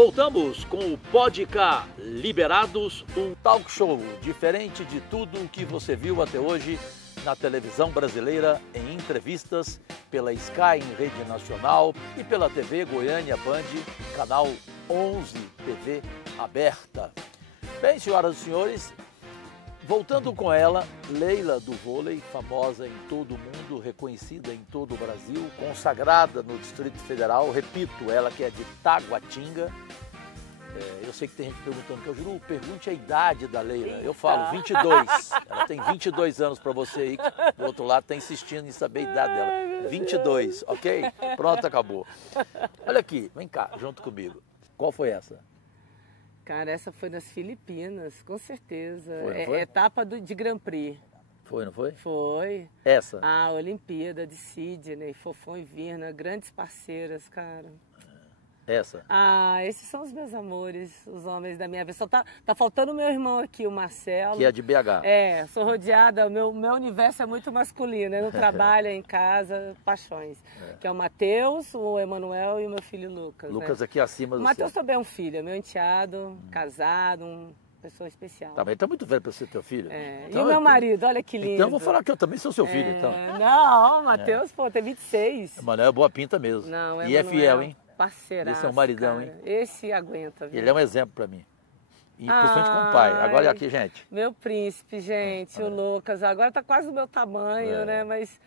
Voltamos com o Podcast Liberados, um talk show diferente de tudo o que você viu até hoje na televisão brasileira, em entrevistas pela Sky em rede nacional e pela TV Goiânia Band, canal 11 TV aberta. Bem, senhoras e senhores, voltando com ela, Leila do vôlei, famosa em todo o mundo, reconhecida em todo o Brasil, consagrada no Distrito Federal, repito, ela que é de Taguatinga. Eu sei que tem gente perguntando, que eu juro, pergunte a idade da Leila. Eu falo 22, ela tem 22 anos para você aí, que do outro lado está insistindo em saber a idade dela. 22, ok? Pronto, acabou. Olha aqui, vem cá, junto comigo. Qual foi essa? Cara, essa foi nas Filipinas, com certeza. Foi? Etapa de Grand Prix. Foi, não foi? Foi. Essa? A Olimpíada de Sydney, Fofão e Virna, grandes parceiras, cara. Essa? Ah, esses são os meus amores, os homens da minha vida. Só tá faltando o meu irmão aqui, o Marcelo. Que é de BH. Sou rodeada, o meu universo é muito masculino, no trabalho, em casa, paixões. Que é o Matheus, o Emanuel e o meu filho Lucas. Lucas aqui acima do O Matheus também é um filho, é meu enteado, casado, uma pessoa especial. Também tá muito velho para ser teu filho. Então, e o meu marido, olha que lindo. Então eu vou falar que eu também sou seu filho, então. Não, o Matheus, pô, tem 26. O Manuel é boa pinta mesmo. Não, e é fiel, hein? Parceiraço, esse é um maridão, cara. hein? Esse aguenta, viu? Ele é um exemplo para mim. E principalmente com o pai. Agora olha aqui, gente. Meu príncipe, gente, o Lucas. Agora tá quase do meu tamanho, né? Mas...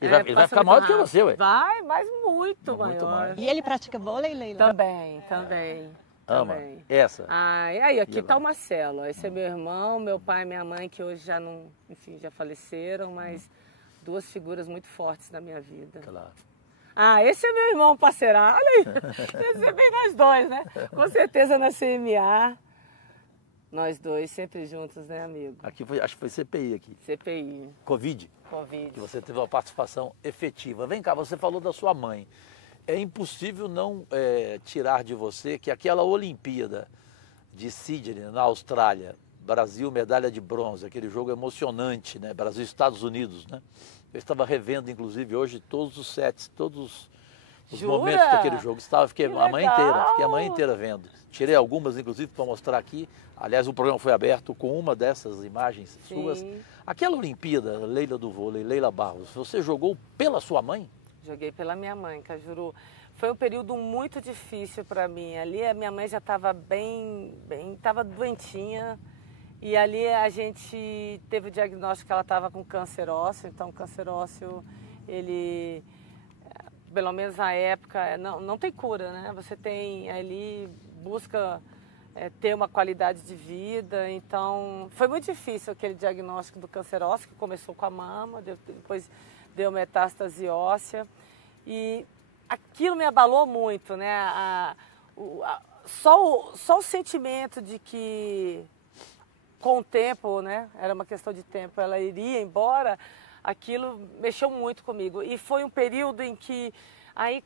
Ele vai ficar maior do que você, ué. Vai, mas muito maior. Muito mais. E ele pratica vôlei, Leila? Também. Ama. Também. Essa. E aí, aqui tá o Marcelo. Esse é meu irmão, meu pai e minha mãe, que hoje já não, enfim, já faleceram, mas duas figuras muito fortes na minha vida. Claro. Esse é meu irmão, parceirado. Olha aí. Esse é bem nós dois, né? Com certeza na CMA. Nós dois sempre juntos, né, amigo? Aqui foi, acho que foi CPI aqui. CPI. Covid. Que você teve uma participação efetiva. Vem cá, você falou da sua mãe. É impossível não tirar de você que aquela Olimpíada de Sydney, na Austrália, Brasil, medalha de bronze, aquele jogo emocionante, né? Brasil e Estados Unidos, né? Eu estava revendo, inclusive, hoje todos os sets, todos os momentos daquele jogo. Fiquei a manhã inteira vendo. Tirei algumas, inclusive, para mostrar aqui. Aliás, o programa foi aberto com uma dessas imagens suas. Aquela Olimpíada, Leila do vôlei, Leila Barros, você jogou pela sua mãe? Joguei pela minha mãe, Cajuru. Foi um período muito difícil para mim. Ali a minha mãe já estava estava doentinha. E ali a gente teve o diagnóstico que ela estava com câncer ósseo. Então, o câncer ósseo, ele, pelo menos na época, não tem cura, né? Você tem ali, busca ter uma qualidade de vida. Então, foi muito difícil aquele diagnóstico do câncer ósseo, que começou com a mama, depois deu metástase óssea. E aquilo me abalou muito, né? Só o sentimento de que, com o tempo, né? Era uma questão de tempo, ela iria embora, aquilo mexeu muito comigo. E foi um período em que,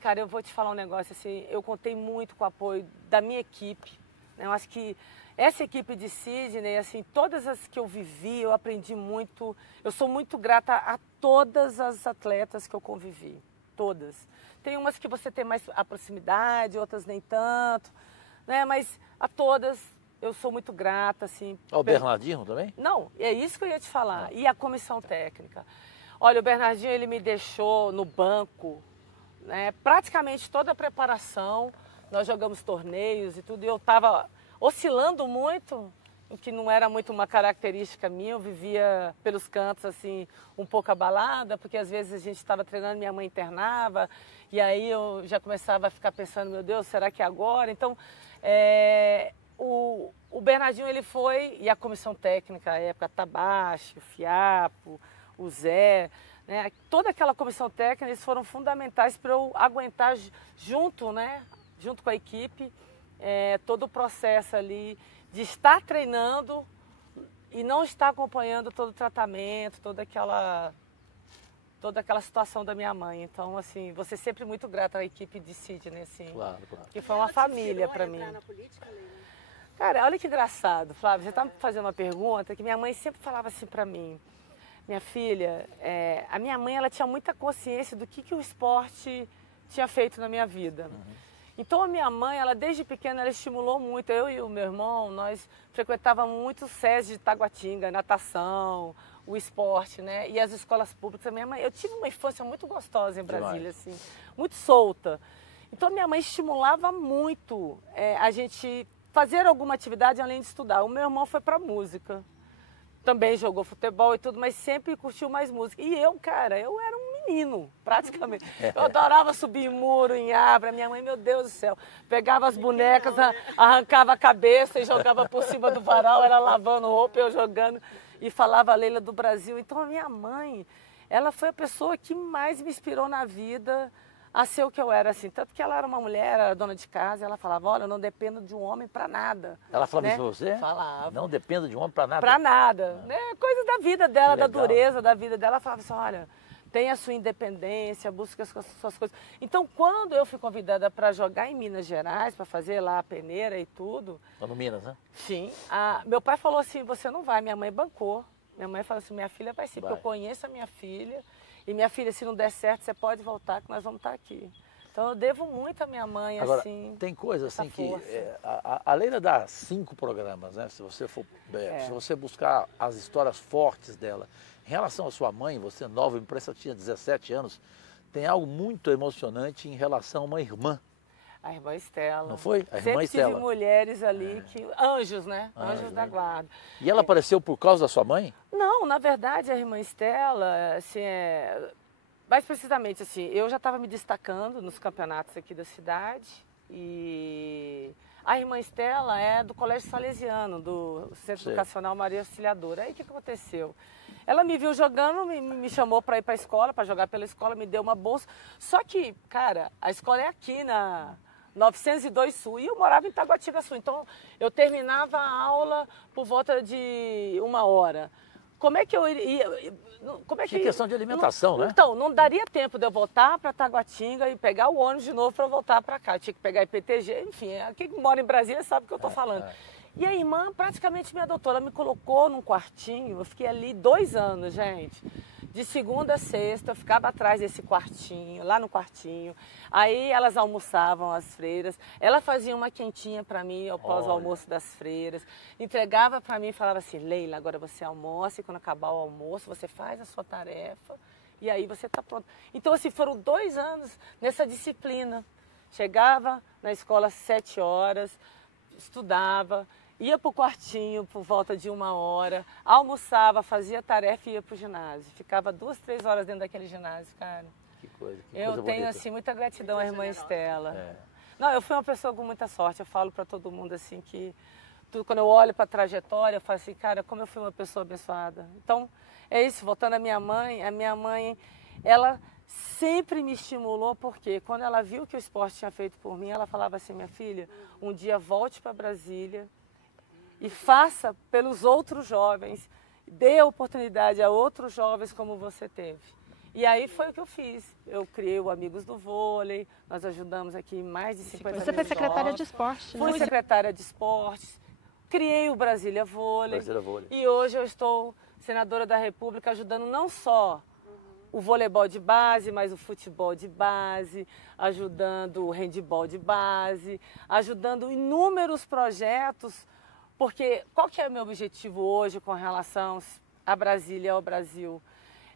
cara, eu vou te falar um negócio, assim, eu contei muito com o apoio da minha equipe. Eu acho que essa equipe de Sydney, assim, todas as que eu vivi, eu aprendi muito. Eu sou muito grata a todas as atletas que eu convivi, todas. Tem umas que você tem mais a proximidade, outras nem tanto, né? Mas a todas eu sou muito grata, assim. O Bernardinho também? Não, é isso que eu ia te falar. E a comissão técnica. Olha, o Bernardinho, ele me deixou no banco, né? Praticamente toda a preparação. Nós jogamos torneios e tudo, e eu estava oscilando muito, o que não era muito uma característica minha. Eu vivia pelos cantos, assim, um pouco abalada, porque às vezes a gente estava treinando, minha mãe internava, e aí eu já começava a ficar pensando, meu Deus, será que é agora? Então, o Bernardinho, ele foi, e a comissão técnica, à época, Tabachi, o Fiapo, o Zé, né? Toda aquela comissão técnica, eles foram fundamentais para eu aguentar junto, né? Junto com a equipe, todo o processo ali de estar treinando e não estar acompanhando todo o tratamento, toda aquela situação da minha mãe. Então, assim, vou ser sempre muito grata à equipe de Sydney, assim, claro. que foi uma família para mim. Na política, Leila? Cara, olha que engraçado, Flávia, você está me fazendo uma pergunta que minha mãe sempre falava assim para mim. Minha filha, a minha mãe, ela tinha muita consciência do que o esporte tinha feito na minha vida. Então a minha mãe, ela desde pequena, ela estimulou muito. Eu e o meu irmão, nós frequentávamos muito o SESI de Taguatinga, natação, o esporte, né? E as escolas públicas. A minha mãe, eu tive uma infância muito gostosa em Brasília, assim, muito solta. Então minha mãe estimulava muito a gente fazer alguma atividade além de estudar. O meu irmão foi para música. Também jogou futebol e tudo, mas sempre curtiu mais música. E eu, cara, eu era um menino, praticamente. Eu adorava subir em muro, em árvore. Minha mãe, meu Deus do céu, pegava as bonecas, arrancava a cabeça e jogava por cima do varal, ela lavando roupa, eu jogando. E falava a Leila do Brasil. Então a minha mãe, ela foi a pessoa que mais me inspirou na vida a ser o que eu era, assim. Tanto que ela era uma mulher, era dona de casa, ela falava, olha, eu não dependo de um homem para nada. Ela falava né? isso pra você? Falava. Não dependo de um homem para nada? Para nada. Né? Coisa da vida dela, da legal. dureza da vida dela. Ela falava assim, olha, tenha a sua independência, busque as suas coisas. Então, quando eu fui convidada para jogar em Minas Gerais, para fazer lá a peneira e tudo... Lá no Minas, né? Sim. Meu pai falou assim, você não vai. Minha mãe bancou. Minha mãe falou assim, minha filha vai sim, porque eu conheço a minha filha. E minha filha, se não der certo, você pode voltar, que nós vamos estar aqui. Então eu devo muito à minha mãe, Agora, assim. tem coisa assim que força. a Leila dá 5 programas, né? Se você for, se você buscar as histórias fortes dela. Em relação à sua mãe, você nova, me parece que tinha 17 anos, tem algo muito emocionante em relação a uma irmã. A irmã Estela. Não foi? A irmã Sempre Estela. tive mulheres ali que... Anjos, né? Anjos da guarda. E ela apareceu por causa da sua mãe? Não, na verdade, a irmã Estela, assim, mais precisamente, assim, eu já estava me destacando nos campeonatos aqui da cidade e a irmã Estela é do Colégio Salesiano, do Centro Educacional Maria Auxiliadora. Aí o que aconteceu? Ela me viu jogando, me chamou para ir para a escola, para jogar pela escola, me deu uma bolsa. Só que, cara, a escola é aqui na 902 Sul e eu morava em Taguatinga Sul. Então, eu terminava a aula por volta de 1h. Como é que eu iria... Que questão de alimentação, né? Então, não daria tempo de eu voltar para Taguatinga e pegar o ônibus de novo para voltar para cá. Eu tinha que pegar IPTG, enfim, quem mora em Brasília sabe o que eu estou falando. E a irmã praticamente me adotou, ela me colocou num quartinho, eu fiquei ali 2 anos, gente. De segunda a sexta, eu ficava atrás desse quartinho, lá no quartinho. Aí elas almoçavam, as freiras. Ela fazia uma quentinha para mim após o almoço das freiras. Entregava para mim e falava assim, Leila, agora você almoça e quando acabar o almoço, você faz a sua tarefa e aí você está pronto. Então, assim, foram 2 anos nessa disciplina. Chegava na escola às 7 horas, estudava, ia para o quartinho por volta de 1h, almoçava, fazia tarefa e ia para o ginásio. Ficava 2, 3 horas dentro daquele ginásio, cara. Que coisa eu tenho, bonita. assim, muita gratidão à irmã Estela. Não, eu fui uma pessoa com muita sorte. Eu falo para todo mundo, assim, que quando eu olho para a trajetória, eu falo assim, cara, como eu fui uma pessoa abençoada. Então, é isso. Voltando à minha mãe, ela sempre me estimulou, porque quando ela viu que o esporte tinha feito por mim, ela falava assim, minha filha, um dia volte para Brasília e faça pelos outros jovens, dê oportunidade a outros jovens como você teve. E aí foi o que eu fiz. Eu criei o Amigos do Vôlei, nós ajudamos aqui mais de 50 Você foi secretária de esporte, né? Fui secretária de esportes, criei o Brasília Vôlei. E hoje eu estou senadora da República ajudando não só o voleibol de base, mas o futebol de base, ajudando o handebol de base, ajudando inúmeros projetos. Porque qual que é o meu objetivo hoje com relação a Brasília, ao Brasil?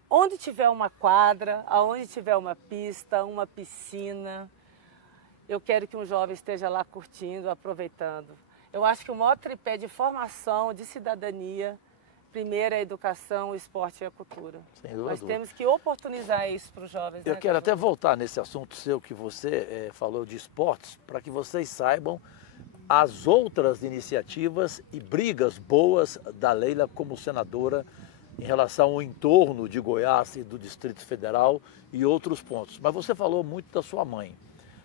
Onde tiver uma quadra, aonde tiver uma pista, uma piscina, eu quero que um jovem esteja lá curtindo, aproveitando. Eu acho que o maior tripé de formação, de cidadania, primeiro é a educação, o esporte e a cultura. Nós temos que oportunizar isso para os jovens. Eu quero até voltar nesse assunto seu que você falou de esportes, para que vocês saibam as outras iniciativas e brigas boas da Leila como senadora em relação ao entorno de Goiás e do Distrito Federal e outros pontos. Mas você falou muito da sua mãe.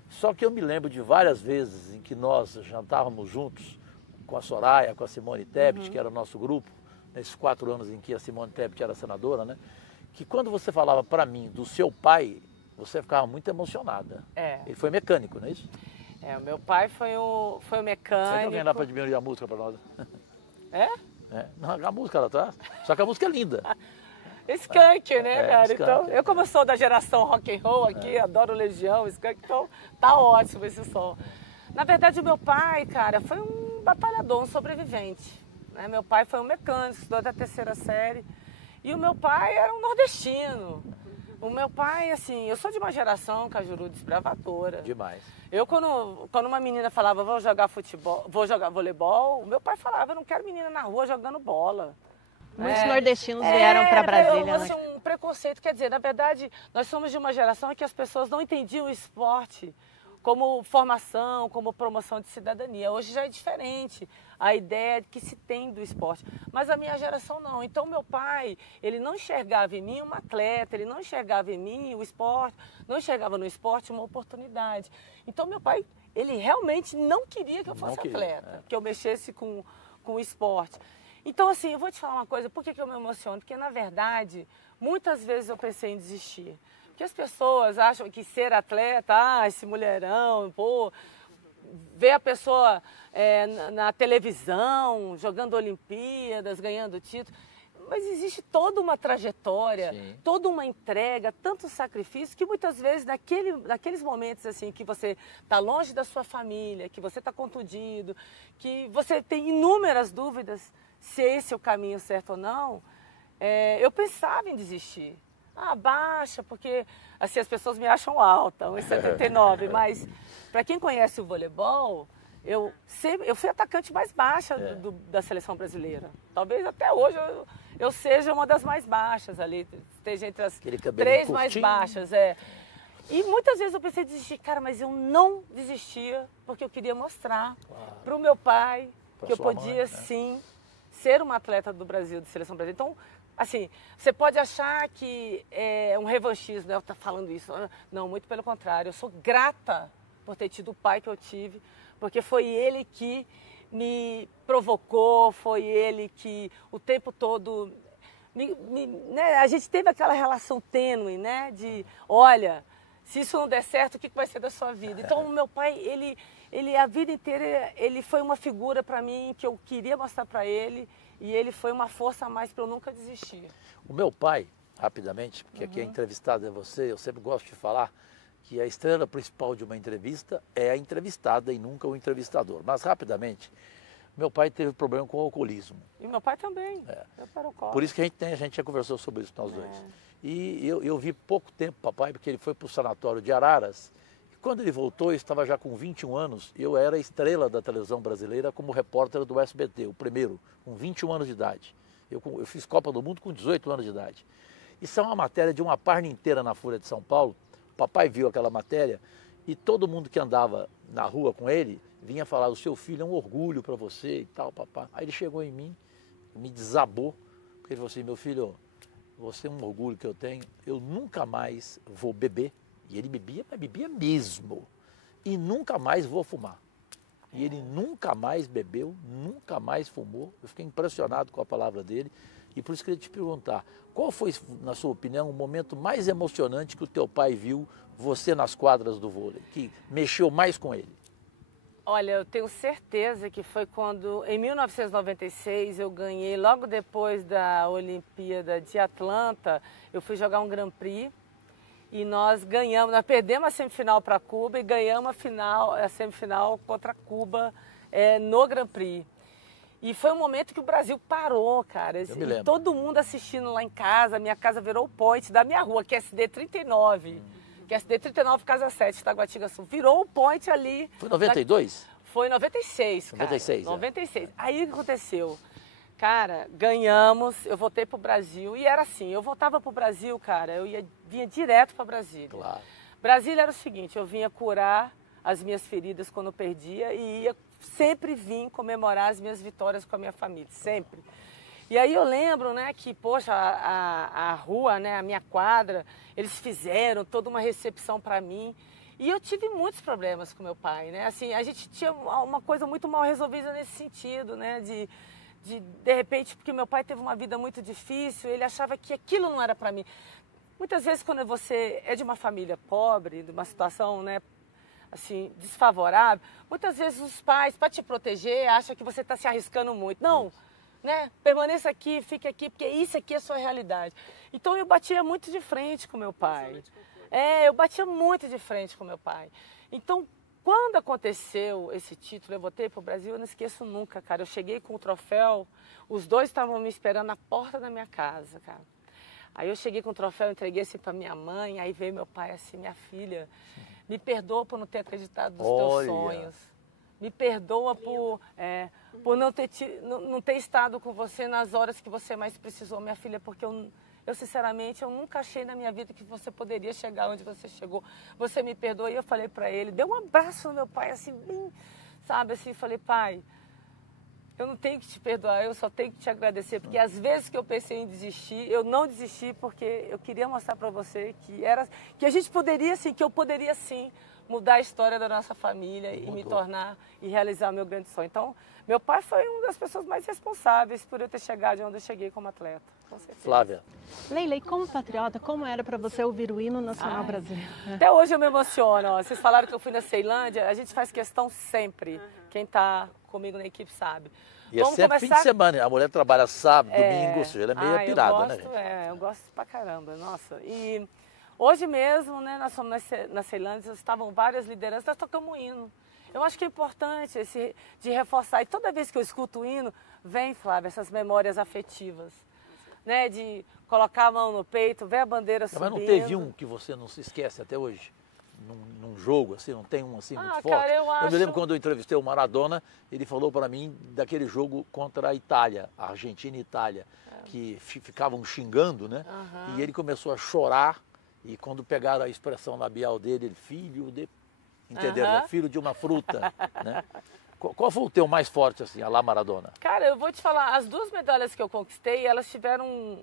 Só que eu me lembro de várias vezes em que nós jantávamos juntos com a Soraya, com a Simone Tebet, que era o nosso grupo, nesses 4 anos em que a Simone Tebet era senadora, né? Que quando você falava para mim do seu pai, você ficava muito emocionada. Ele foi mecânico, não é isso? O meu pai foi o mecânico. Você alguém dá para diminuir a música para nós? É? Não, a música lá atrás. Só que a música é linda. Skank, né, cara? Skank, Então, eu como sou da geração rock and roll aqui, adoro Legião, Skank, então tá ótimo esse som. Na verdade, o meu pai, cara, foi um batalhador, um sobrevivente. Né? Meu pai foi um mecânico, estudou até a 3ª série. E o meu pai era um nordestino. O meu pai, assim, eu sou de uma geração, Cajuru, desbravadora. Demais. Eu, quando uma menina falava, vou jogar futebol, vou jogar voleibol, o meu pai falava, eu não quero menina na rua jogando bola. Muitos nordestinos vieram para Brasília, assim, né? um preconceito, quer dizer, na verdade, nós somos de uma geração em que as pessoas não entendiam o esporte como formação, como promoção de cidadania. Hoje já é diferente a ideia que se tem do esporte. Mas a minha geração não. Então, meu pai, ele não enxergava em mim uma atleta, ele não enxergava em mim o esporte, não enxergava no esporte uma oportunidade. Então, meu pai, ele realmente não queria que eu fosse atleta, que eu mexesse com o esporte. Então, assim, eu vou te falar uma coisa, por que eu me emociono? Porque, na verdade, muitas vezes eu pensei em desistir. Porque as pessoas acham que ser atleta, esse mulherão, pô, ver a pessoa na televisão, jogando Olimpíadas, ganhando título. Mas existe toda uma trajetória, sim, toda uma entrega, tanto sacrifício, que muitas vezes naqueles momentos assim que você está longe da sua família, que você está contundido, que você tem inúmeras dúvidas se esse é o caminho certo ou não, eu pensava em desistir. Baixa, porque assim as pessoas me acham alta, 1,79, mas para quem conhece o voleibol, eu fui atacante mais baixa da seleção brasileira. Talvez até hoje eu seja uma das mais baixas ali, esteja entre as 3 mais baixas. E muitas vezes eu pensei em desistir, cara, mas eu não desistia porque eu queria mostrar para o meu pai que eu podia sim ser uma atleta do Brasil, de seleção brasileira. Então, assim, você pode achar que é um revanchismo, né? Eu estou falando isso. Não, muito pelo contrário. Eu sou grata por ter tido o pai que eu tive, porque foi ele que me provocou, foi ele que o tempo todo... né? A gente teve aquela relação tênue, né? De, olha, se isso não der certo, o que vai ser da sua vida? Então, o meu pai, ele a vida inteira, ele foi uma figura para mim que eu queria mostrar para ele. E ele foi uma força a mais para eu nunca desistir. O meu pai, rapidamente, porque aqui a entrevistada é você, eu sempre gosto de falar que a estrela principal de uma entrevista é a entrevistada e nunca o entrevistador. Mas, rapidamente, meu pai teve problema com o alcoolismo. E meu pai também. Meu pai era alcoólatra. Por isso que a gente já conversou sobre isso, nós dois. E eu vi pouco tempo papai, porque ele foi para o sanatório de Araras. Quando ele voltou, eu estava já com 21 anos, eu era estrela da televisão brasileira como repórter do SBT, o primeiro, com 21 anos de idade. Eu fiz Copa do Mundo com 18 anos de idade. Isso é uma matéria de uma página inteira na Folha de São Paulo. O papai viu aquela matéria e todo mundo que andava na rua com ele vinha falar, o seu filho é um orgulho para você e tal, papá. Aí ele chegou em mim, me desabou, porque ele falou assim, meu filho, você é um orgulho que eu tenho, eu nunca mais vou beber. E ele bebia, mas bebia mesmo. E nunca mais vou fumar. E ele nunca mais bebeu, nunca mais fumou. Eu fiquei impressionado com a palavra dele. E por isso queria te perguntar, qual foi, na sua opinião, o momento mais emocionante que o teu pai viu você nas quadras do vôlei? Que mexeu mais com ele? Olha, eu tenho certeza que foi quando, em 1996, eu ganhei, logo depois da Olimpíada de Atlanta, eu fui jogar um Grand Prix. E nós perdemos a semifinal para Cuba e ganhamos a semifinal contra Cuba no Grand Prix. E foi um momento que o Brasil parou, cara. Eu me lembro. Todo mundo assistindo lá em casa, minha casa virou o point da minha rua, que é SD 39. Que é SD 39, Casa 7, Taguatinga Sul. Virou o point ali. Foi 92? Foi 96, cara. 96, 96. Aí o que aconteceu? Cara, ganhamos, eu voltei pro Brasil e era assim, eu voltava pro Brasil, cara, vinha direto para Brasília. Claro. Brasília era o seguinte, eu vinha curar as minhas feridas quando eu perdia e sempre vim comemorar as minhas vitórias com a minha família, sempre. E aí eu lembro, né, que, poxa, a rua, né, a minha quadra, eles fizeram toda uma recepção para mim. E eu tive muitos problemas com meu pai, né, assim, a gente tinha uma coisa muito mal resolvida nesse sentido, né, de repente, porque meu pai teve uma vida muito difícil, ele achava que aquilo não era para mim. Muitas vezes, quando você é de uma família pobre, de uma situação, né, assim, desfavorável, muitas vezes os pais, para te proteger, acham que você está se arriscando muito. Não, né? Permaneça aqui, fique aqui, porque isso aqui é a sua realidade. Então eu batia muito de frente com meu pai. Eu batia muito de frente com meu pai. Então, quando aconteceu esse título, eu voltei para o Brasil, eu não esqueço nunca, cara. Eu cheguei com o troféu, os dois estavam me esperando na porta da minha casa, cara. Aí eu cheguei com o troféu, entreguei assim para minha mãe, aí veio meu pai assim, minha filha, me perdoa por não ter acreditado nos teus sonhos. Me perdoa por não ter estado com você nas horas que você mais precisou, minha filha, porque eu sinceramente, eu nunca achei na minha vida que você poderia chegar onde você chegou. Você me perdoa. E eu falei para ele, dei um abraço no meu pai, assim, bem, sabe, assim, falei, pai, eu não tenho que te perdoar, eu só tenho que te agradecer, porque às vezes que eu pensei em desistir, eu não desisti porque eu queria mostrar para você que a gente poderia sim, que eu poderia sim mudar a história da nossa família e me tornar e realizar o meu grande sonho. Então, meu pai foi uma das pessoas mais responsáveis por eu ter chegado onde eu cheguei como atleta, com certeza. Flávia. Leila, e como patriota, como era para você ouvir o hino nacional brasileiro? Até hoje eu me emociono. Ó. Vocês falaram que eu fui na Ceilândia, a gente faz questão sempre. Quem está comigo na equipe sabe. E é sempre fim de semana, a mulher trabalha sábado, domingo, ou seja, ela é meio pirada, né, gente? Eu gosto pra caramba, nossa. E hoje mesmo, né, nós fomos na Ceilândia, estavam várias lideranças, nós tocamos o hino. Eu acho que é importante de reforçar. E toda vez que eu escuto o hino, vem, Flávia, essas memórias afetivas. Né, de colocar a mão no peito, ver a bandeira subindo. Mas não teve um que você não se esquece até hoje? Num jogo, assim, não tem um assim muito forte? Cara, eu me lembro quando eu entrevistei o Maradona, ele falou para mim daquele jogo contra a Itália, a Argentina e Itália, que ficavam xingando, né? E ele começou a chorar, e quando pegaram a expressão labial dele, ele, filho de... Entenderam? Né? Filho de uma fruta, né? Qual foi o teu mais forte, assim, a lá Maradona? Cara, eu vou te falar, as duas medalhas que eu conquistei, elas tiveram,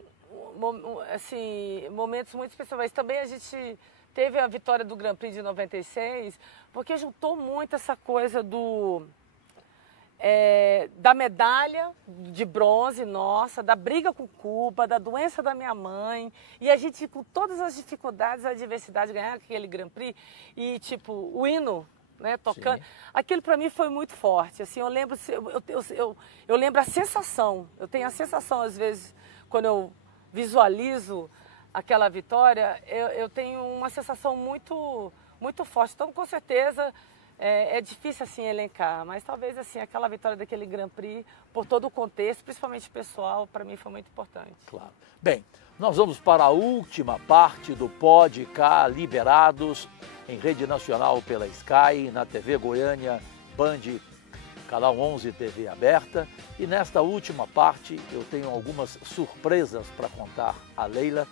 assim, momentos muito especiais. Mas também a gente teve a vitória do Grand Prix de 96, porque juntou muito essa coisa da medalha de bronze nossa, da briga com Cuba, da doença da minha mãe, e a gente com todas as dificuldades, a adversidade, ganhar aquele Grand Prix, e tipo, o hino, né, tocando, sim. Aquilo para mim foi muito forte, assim, eu lembro a sensação, eu tenho a sensação às vezes, quando eu visualizo aquela vitória, eu tenho uma sensação muito, muito forte, então com certeza é difícil assim elencar, mas talvez assim aquela vitória daquele Grand Prix, por todo o contexto, principalmente pessoal, para mim foi muito importante. Claro. Bem, nós vamos para a última parte do Pod Cá Liberados, em rede nacional pela Sky, na TV Goiânia, Band, Canal 11 TV aberta. E nesta última parte eu tenho algumas surpresas para contar a Leila,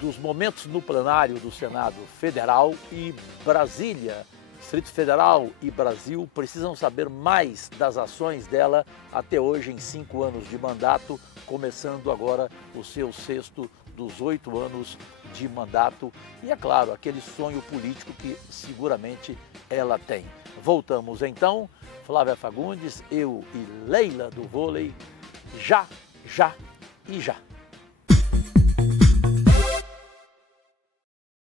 dos momentos no plenário do Senado Federal e Brasília. Distrito Federal e Brasil precisam saber mais das ações dela até hoje em 5 anos de mandato, começando agora o seu 6º dos 8 anos de mandato. E é claro, aquele sonho político que seguramente ela tem. Voltamos então, Flávia Fagundes, eu e Leila do vôlei, já e já.